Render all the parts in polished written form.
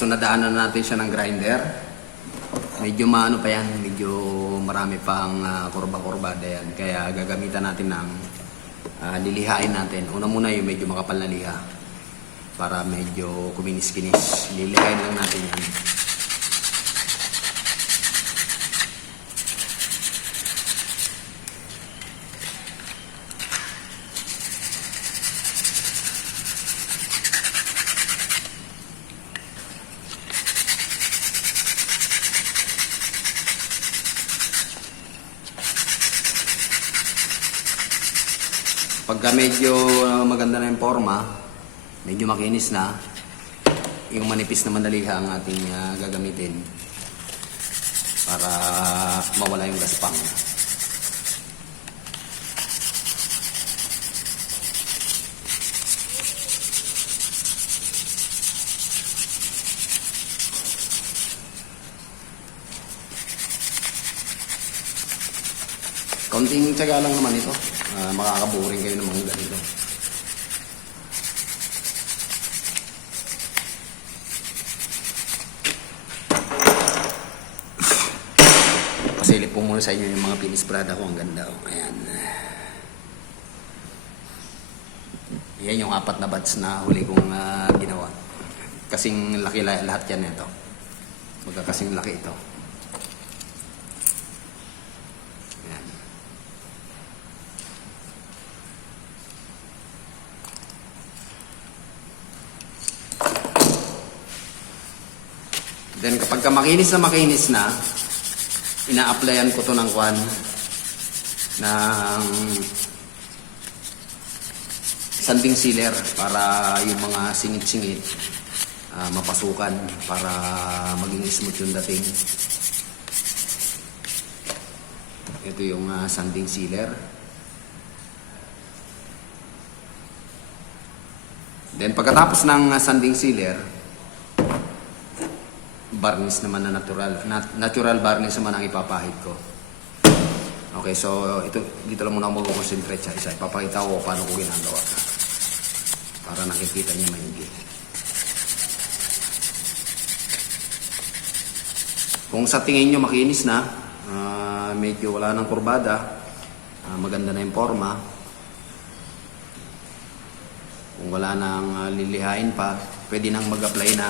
so nadaanan natin siya ng grinder. Medyo maano pa yan, medyo marami pang kurba-kurbada yan. Kaya gagamitan natin ng lilihain natin. Una muna yung medyo makapal na liha para medyo kuminis-kinis. Lilihain lang natin yan. Pagka medyo maganda na yung forma, medyo makinis na, yung manipis na mandaliha ang ating gagamitin para mawala yung gaspang. Konting tiyaga lang naman ito. Makakaburing kayo ng mga ganito. Pasilip po muna sa inyo yung mga pinisprada ko. Ang ganda. Ayan. Yan yung 4 na batch na huli kong ginawa. Kasing laki lahat yan ito. Magkakasing laki ito. Then kapag makinis na, ina-applyan ko to ng sanding sealer para yung mga singit-singit mapasukan para maging smooth yung dating. Ito yung sanding sealer. Then pagkatapos ng sanding sealer, varnish naman na natural varnish naman ang ipapahid ko. Okay, so dito lang muna ako mag-concentrate sa isa. Ipapakita ko paano ko ginagawa para nakikita niyo maigi. Kung sa tingin niyo makinis na, medyo wala ng kurbada, maganda na yung forma, kung wala nang lilihain pa, pwede nang mag-apply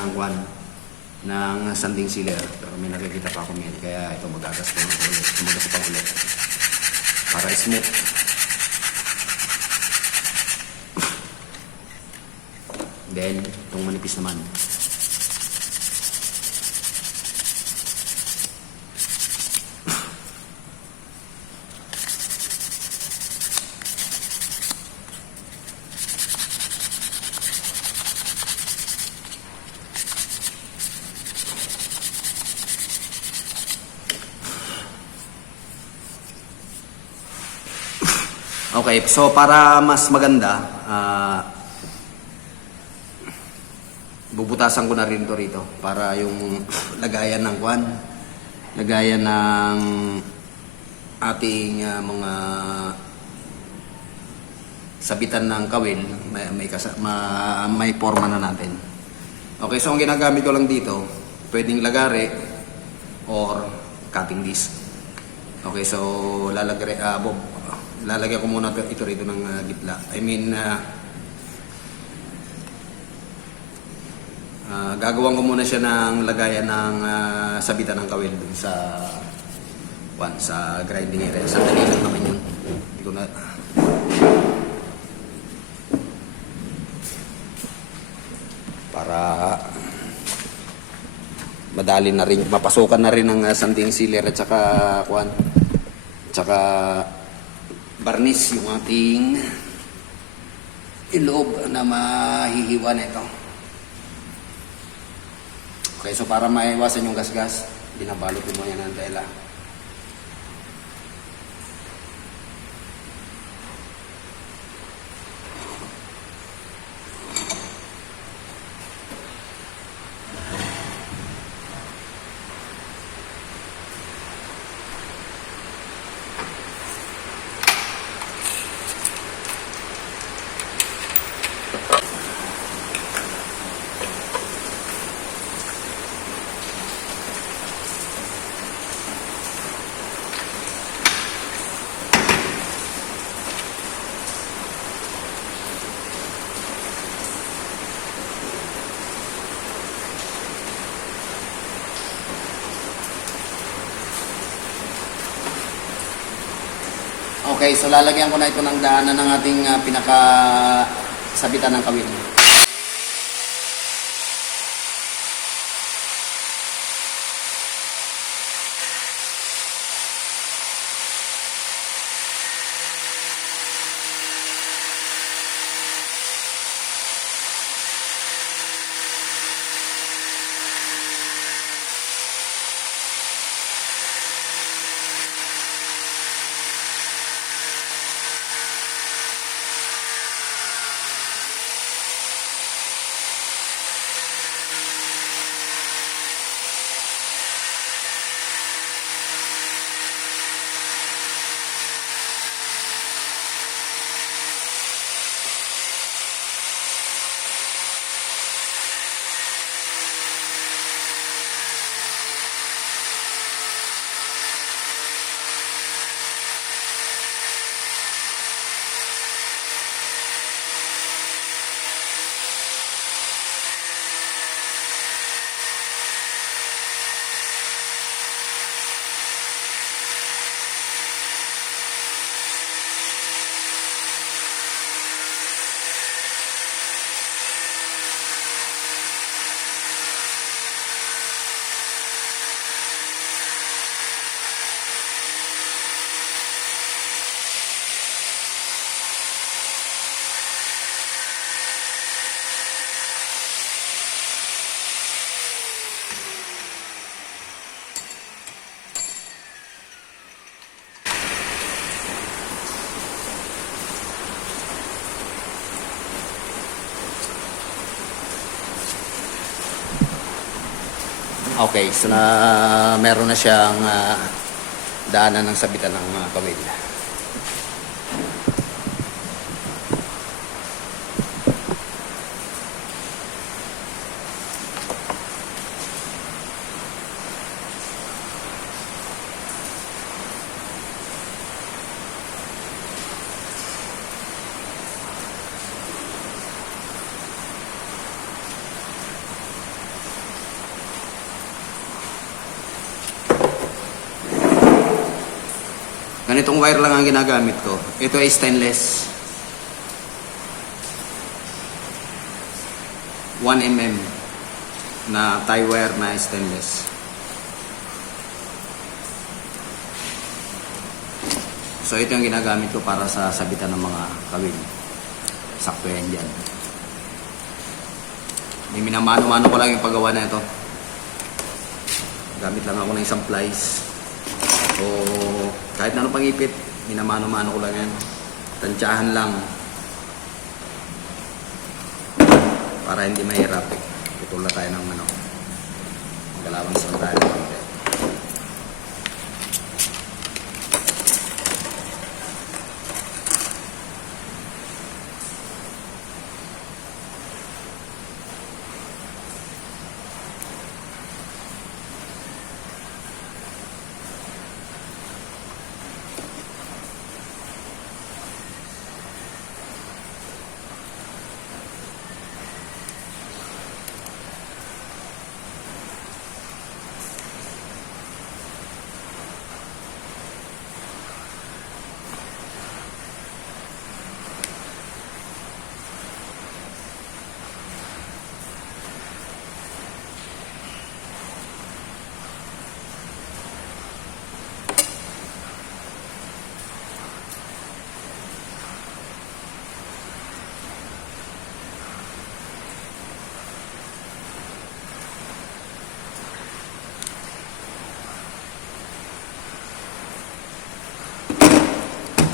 ng sanding sealer. Pero may nakikita pa ako ngayon, kaya ito magagas pa ulit para smooth. Then itong manipis naman, okay, so para mas maganda, bubutasan ko na rin to rito para yung lagayan ng lagayan ng ating mga sabitan ng kawil, may forma na natin. Okay, so ang ginagamit ko lang dito, pwedeng lagare or cutting disc. Okay, so lalagyan ko muna ito rito ng gitla. Gagawin ko muna siya ng lagayan ng sabitan ng kawil dun sa grinding area. Sandali lang naman yun. Hindi ko na... Para madali na rin, mapasukan na rin ng sanding sealer at saka varnish yung ating iloob na mahihiwa na ito. Okay, so para maiwasan yung gasgas, binabalot mo yan ng tela. Okay, so lalagyan ko na ito ng daanan ng ating pinaka sabitan ng kawil. Okay, so na meron na siyang daanan ng sabitan ng kawil. Ganitong wire lang ang ginagamit ko. Ito ay stainless. 1 mm na tie wire na stainless. So ito yung ginagamit ko para sa sabitan ng mga kawil. Sakto yan dyan. May minamano-mano ko lang yung paggawa na ito. Gamit lang ako ng isang plies. So, kahit na ano pang-ipit, minamano-mano ko lang yan. Tansyahan lang. Para hindi mahirap. Putol na tayo ng manok. Galawang sa tayo ng konti.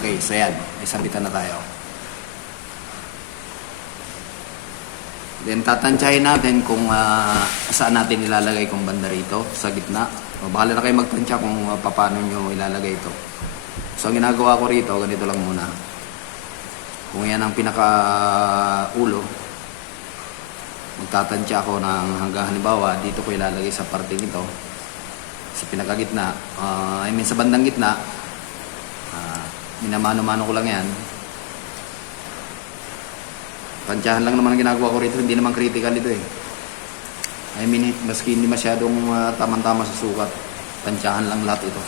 Okay, so yan. May sabitan na tayo. Then tatansyahin natin kung saan natin ilalagay kung banda rito, sa gitna. O, bahala na kayo magtansya kung paano nyo ilalagay ito. So ang ginagawa ko rito, ganito lang muna. Kung yan ang pinaka-ulo, magtatansya ako ng hanggang halimbawa, dito ko ilalagay sa parting ito. Sa pinakagitna, I mean sa bandang gitna, minamano-mano ko lang yan. Tansyahan lang naman ang ginagawa ko rito, hindi naman critical ito eh. I mean, maski hindi masyadong tamang-tama sa sukat, tansyahan lang lahat ito.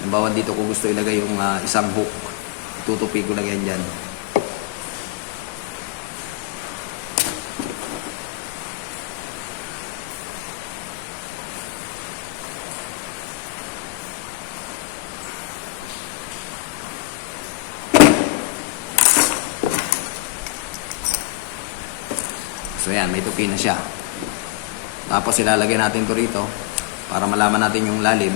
Halimbawa dito ko gusto ilagay yung isang hook. Tutupi ko lang yan dyan. So yan, may tupi na siya. Tapos ilalagay natin to rito para malaman natin yung lalim.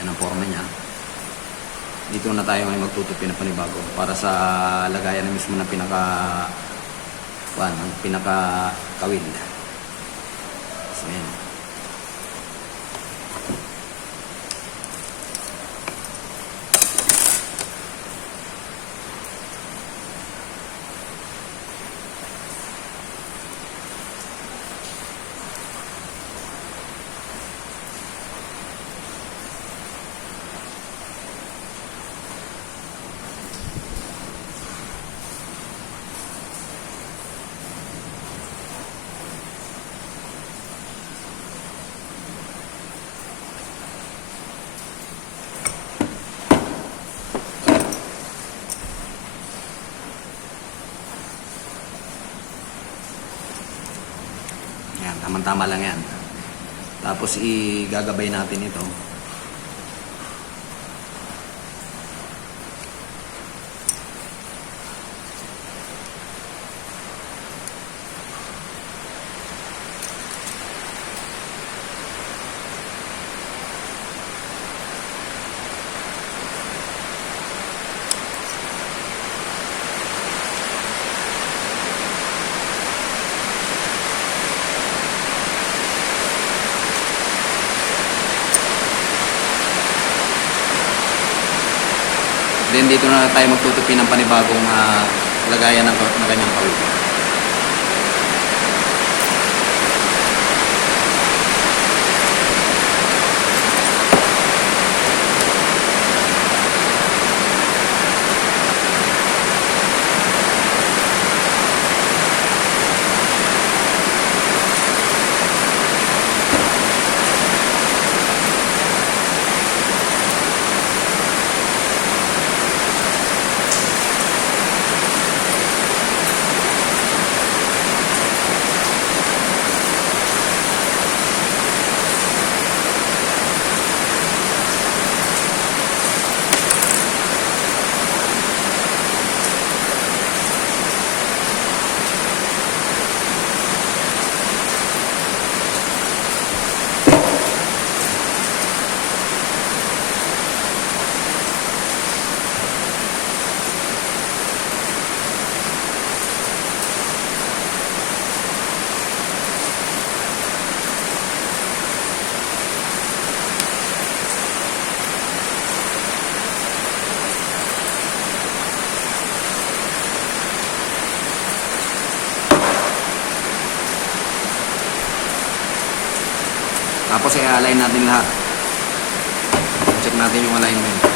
Yan ang forma niya. Dito na tayo ngayon magtutupi na panibago para sa lagayan na mismo ng pinaka-kawil. So yan. Yan, tamang-tama lang yan. Tapos igagabay natin ito. Then dito na tayo magtutupi ng panibagong lagayan ng kanyang kawil. Tapos i-align natin lahat. Check natin yung alignment.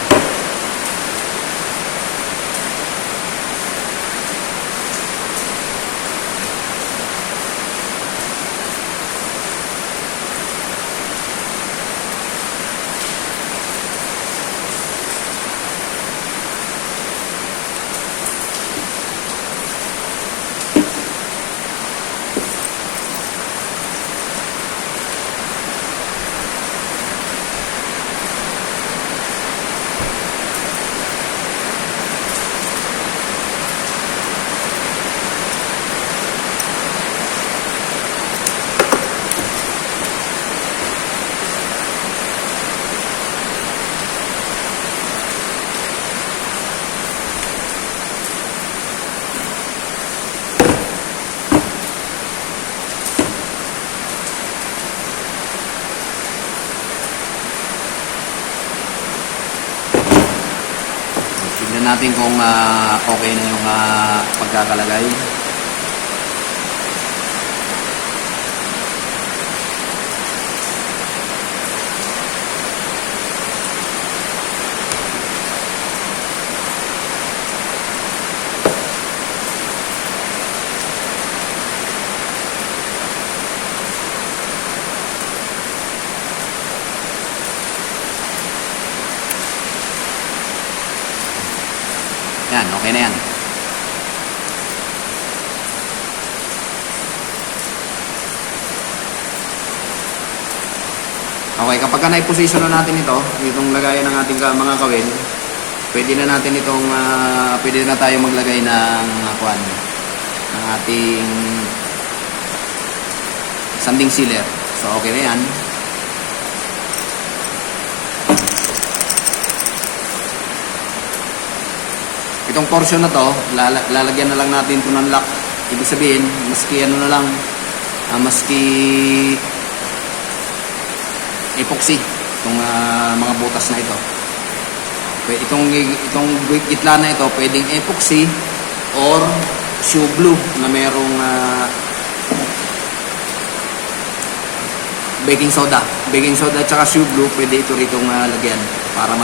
Tignan natin kung okay na yung pagkakalagay. Yan, okay na yan. Okay, kapag ka na-position na natin ito, itong lagayan ng ating mga kawil, pwede na natin itong, pwede na tayo maglagay ng ng ating sanding sealer. So, okay na yan. Itong portion na to, lalagyan na lang natin ito ng lock. Ibig sabihin, maski ano na lang, maski epoxy itong mga butas na ito. Itong gitla na ito pwedeng epoxy or shoe glue na merong baking soda at saka shoe glue. Pwede ito ritong lagyan para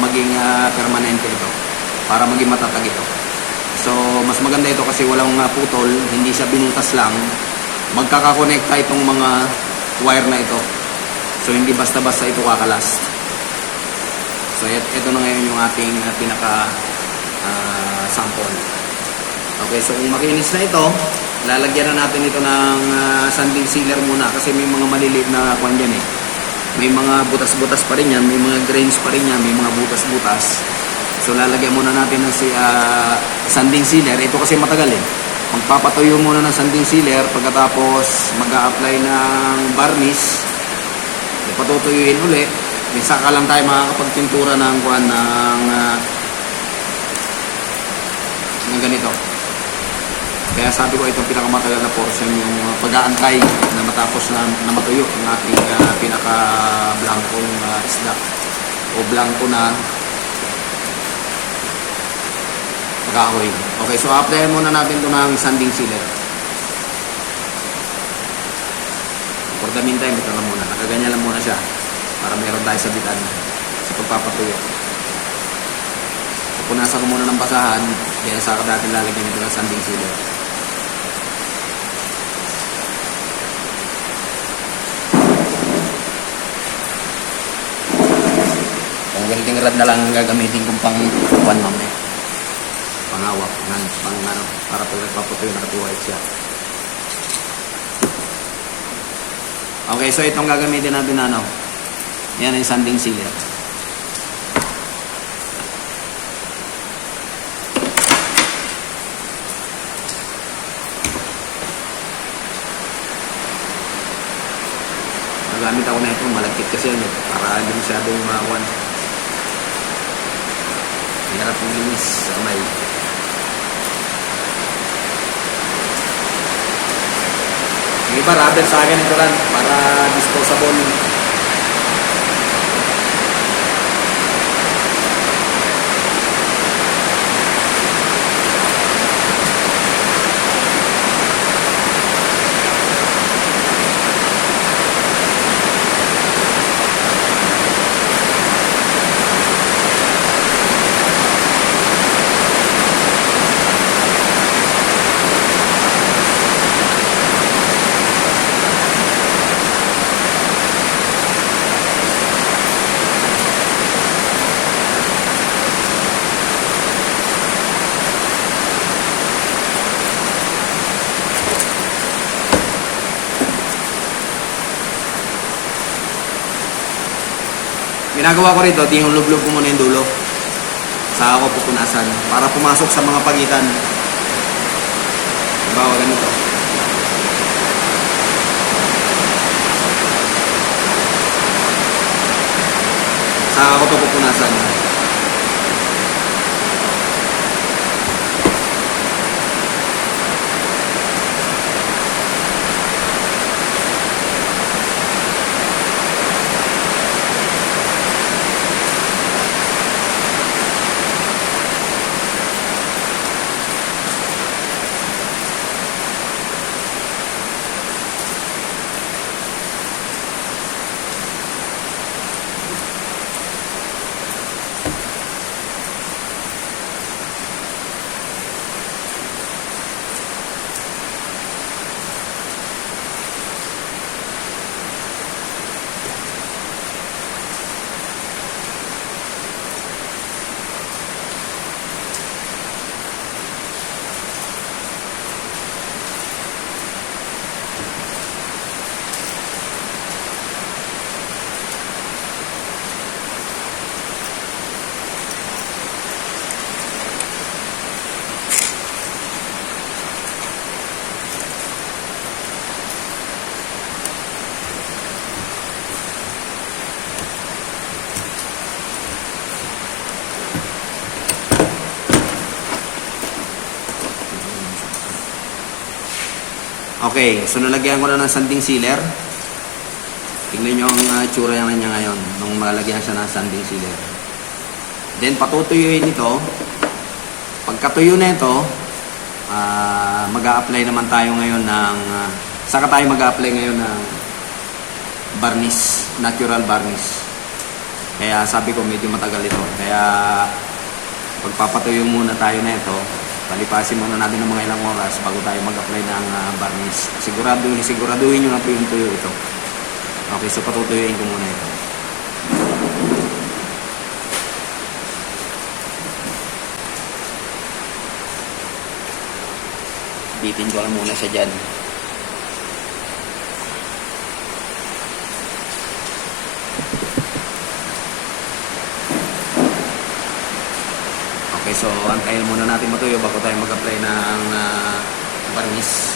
maging permanente ito, para maging matatag ito. So mas maganda ito kasi walang putol, hindi siya binutas lang, magkakakonekta itong mga wire na ito. So hindi basta-basta ito kakalast. So ito na ngayon yung ating pinaka sample. Okay, so kung makinis na ito, lalagyan na natin ito ng sanding sealer muna kasi may mga maliliit na kwan dyan eh. May mga butas-butas pa rin yan, may mga grains pa rin yan, may mga butas-butas. So lalagyan muna natin ng sanding sealer. Ito kasi matagal eh. Magpapatuyo muna ng sanding sealer, pagkatapos mag-a-apply ng varnish, ipatutuyuin ulit. Minsan ka lang tayo makakapagpintura ng ganito. Kaya sabi ko itong pinakamatagal na portion yung pag-aantay na matapos na matuyo ang ating pinaka-blankong isda o blanko na kahoy. Okay, so applyan muna natin ito ng sanding sealer. For the meantime, ito lang muna. Nakaganyan lang muna siya para meron tayo sabitan sa pagpapatuyo. Punasan ko muna ng basahan, kaya saka natin lalagyan ito ng sanding sealer. Kung ganitong rad na lang gagamitin kong pang mamaya. Pangawak, para pag nagpapatuyo nakatuwait siya. Okay, so itong gagamitin natin yan ay sanding sealer. Nagamit ako na ito, malagkit kasi yan para hindi masyadong makuhan. Hirap yung linis sa kamay. Yung iba, rubber sa akin ito lang para disposable. Ginagawa ko rito, tinulublob ko muna yung dulo. Saka ako pupunasan para pumasok sa mga pagitan. Diba, ganito. Saka ako ito pupunasan. Okay, so nalagyan ko na ng sanding sealer. Tingnan nyo ang tsura niya ngayon nung nalagyan siya ng sanding sealer. Then patutuyuin ito. Pagkatuyo na ito, mag-a-apply naman tayo ngayon ng saka tayo mag-a-apply ngayon ng varnish, natural varnish. Kaya sabi ko medyo matagal ito. Kaya pagpapatuyo muna tayo na ito, palipasin muna natin ng mga ilang oras bago tayo mag-apply ng varnish. Siguraduhin nyo na tuyo ito. Okay, so patutuyuin ko muna ito. Bitin ko lang muna siya dyan. Okay, so antayin muna natin matuyo bago tayo mag-apply ng varnish.